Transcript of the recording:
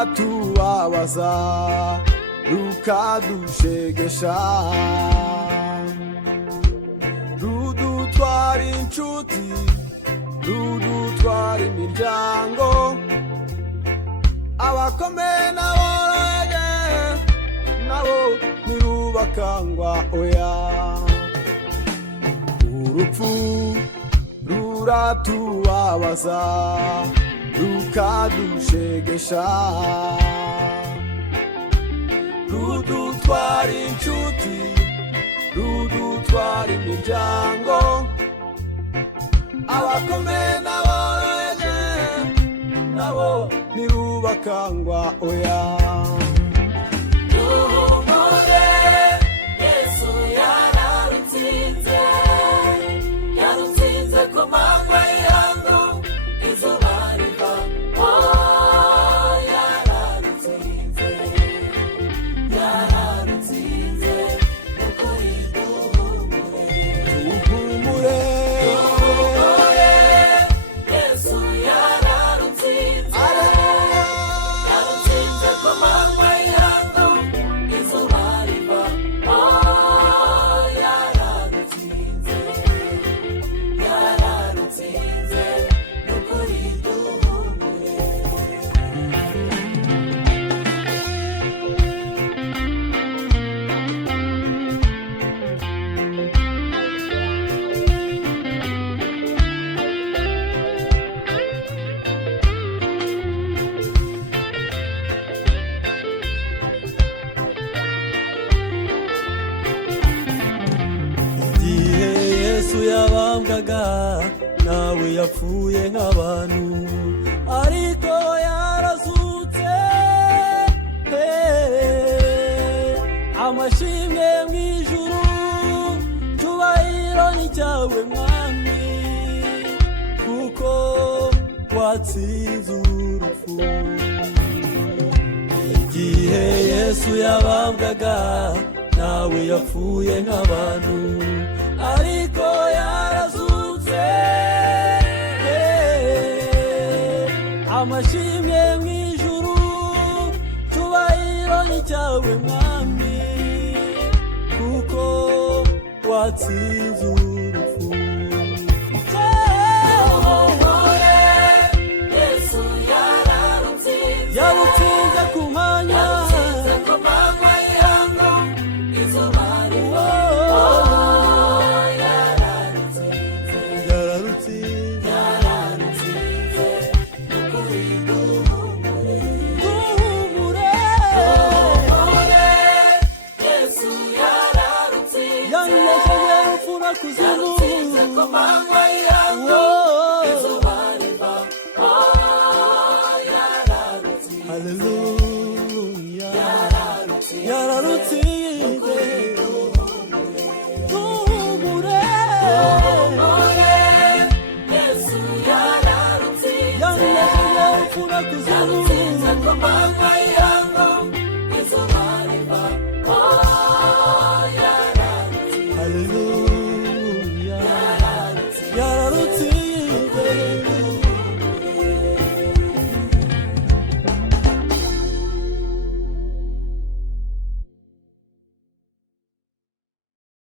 ruratubabaza rukadushegesha, rudutwara inshuti, rudutwara imiryango, abakomeye n'aboroheje nabo ntirubakangwa oya. Urupfu ruratubabaza rukadushegesha, rudutwara inshuti, rudutwara imiryango, abakomeye n'aboroheje nabo ntirubakangwa oya. Duhumure, Yesu yararutsinze, yarutsinze ku manywa y'ihangu izuba riva. Oh, yararutsinze, yararutsinze, ukuri duhumure. Duhumure, Duhumure, Yesu yararutsinze, yarutsinze ku manywa y'ihangu izuba riva. Oh, yararutsinze, yararutsinze, ukuri duhumure. igihe Yesu yabambwaga nawe yapfuye nk'abantu, ariko yarazutse. Amashimwe mu ijuru, cyubahiro ni cyawe mwami, kuko watsinze urupfu. Igihe Yesu yabambwaga nawe yapfuye nk'abantu, ariko yarazutse. Amashimwe mu ijuru, cyubahiro ni cyawe mwami, kuko watsinze urupfu. Duhumure, Yesu yararutsinze, Yarutsinze ku mwanya, yarutsinze ku manywa y'ihangu izuba riva. Oh, yararutsinze, yararutsinze. yararutsinze, ukuri duhumure. Duhumure, Duhumure, Yesu yararutsinze, yanesheje urupfu na kuzimu. yarutsinze ku manywa y'ihangu izuba riva. Oh, yararutsinze, Hallelujah, yararutsinze, yararutsinze. Duhumure, Duhumure, Yesu yararutsinze, yanesheje urupfu na kuzimu. yarutsinze ku manywa